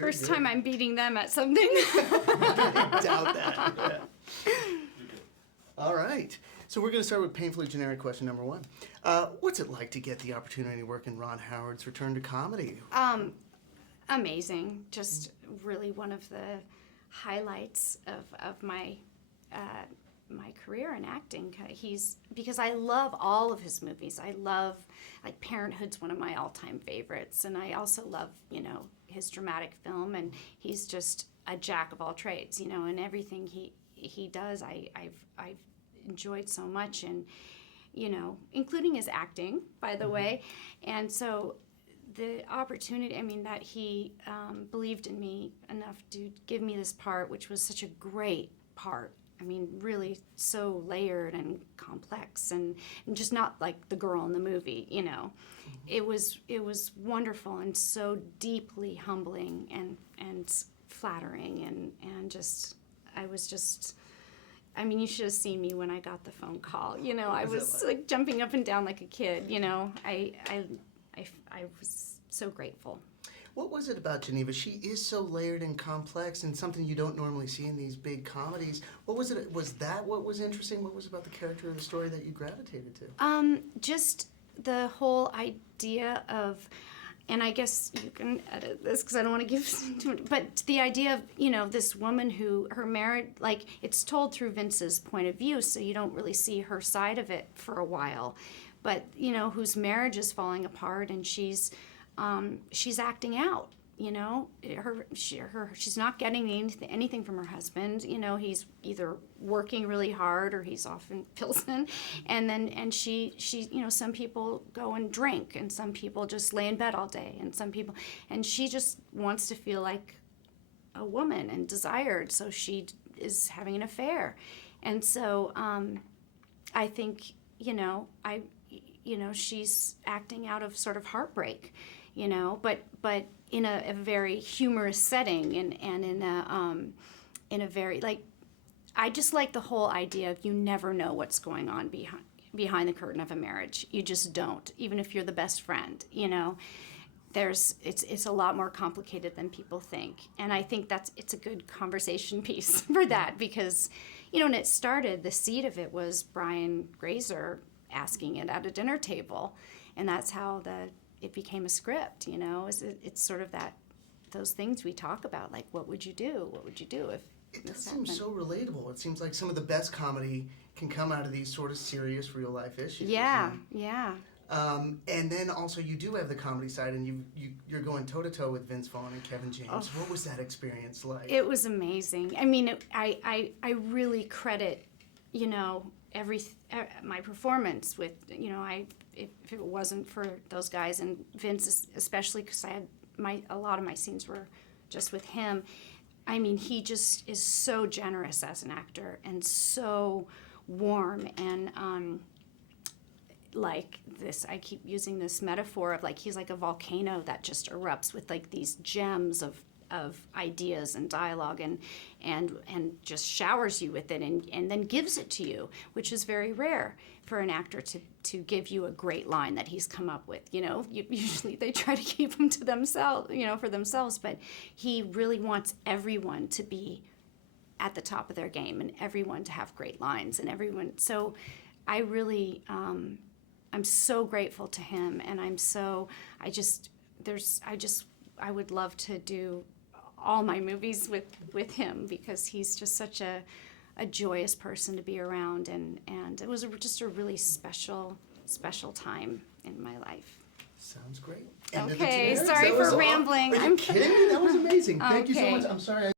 First time I'm beating them at something. I doubt that. Yeah. All right. So we're going to start with painfully generic question number one. What's it like to get the opportunity to work in Ron Howard's return to comedy? Amazing. Just really one of the highlights of my my career in acting. Because I love all of his movies. I love, like, Parenthood's one of my all-time favorites, and I also love, his dramatic film, and he's just a jack of all trades, and everything he does I've enjoyed so much, and including his acting, by the way. And so the opportunity, that he believed in me enough to give me this part, which was such a great part. Really so layered and complex, and just not like the girl in the movie, It was wonderful and so deeply humbling and flattering, and just, I was just, you should have seen me when I got the phone call. I was like jumping up and down like a kid. I was so grateful. What was it about Geneva? She is so layered and complex, and something you don't normally see in these big comedies. What was it? Was that what was interesting? What was about the character of the story that you gravitated to? Just the whole idea of, and I guess you can edit this because I don't want to give too much, but the idea of, this woman who, her marriage, like, it's told through Vince's point of view, so you don't really see her side of it for a while, but, whose marriage is falling apart, and she's acting out, she's not getting anything from her husband. He's either working really hard or he's off in Pilsen, and she some people go and drink, and some people just lay in bed all day, and she just wants to feel like a woman and desired, so she is having an affair. And so I think she's acting out of sort of heartbreak, but in a very humorous setting, and in a very, like, I just like the whole idea of you never know what's going on behind the curtain of a marriage. You just don't, even if you're the best friend, it's a lot more complicated than people think. And I think it's a good conversation piece for that, because, when it started, the seed of it was Brian Grazer asking it at a dinner table, and that's how it became a script. It's sort of those things we talk about, like, what would you do if it this does seem happened? so relatable. It seems like some of the best comedy can come out of these sort of serious real life issues. Yeah. And then also you do have the comedy side, and you're going toe to toe with Vince Vaughn and Kevin James. Oh. What was that experience like? It was amazing. I really credit, my performance with, if it wasn't for those guys, and Vince especially, because I had a lot of my scenes were just with him. He just is so generous as an actor, and so warm, and like this, I keep using this metaphor of, like, he's like a volcano that just erupts with, like, these gems of ideas and dialogue, and just showers you with it, and then gives it to you, which is very rare for an actor to give you a great line that he's come up with. Usually they try to keep them to themselves, for themselves, but he really wants everyone to be at the top of their game, and everyone to have great lines, and everyone. So I really, I'm so grateful to him, and I would love to do all my movies with him, because he's just such a joyous person to be around, and it was just a really special time in my life. Sounds great. Okay, sorry for rambling. Are you kidding me? That was amazing. Thank you so Okay. much. I'm sorry I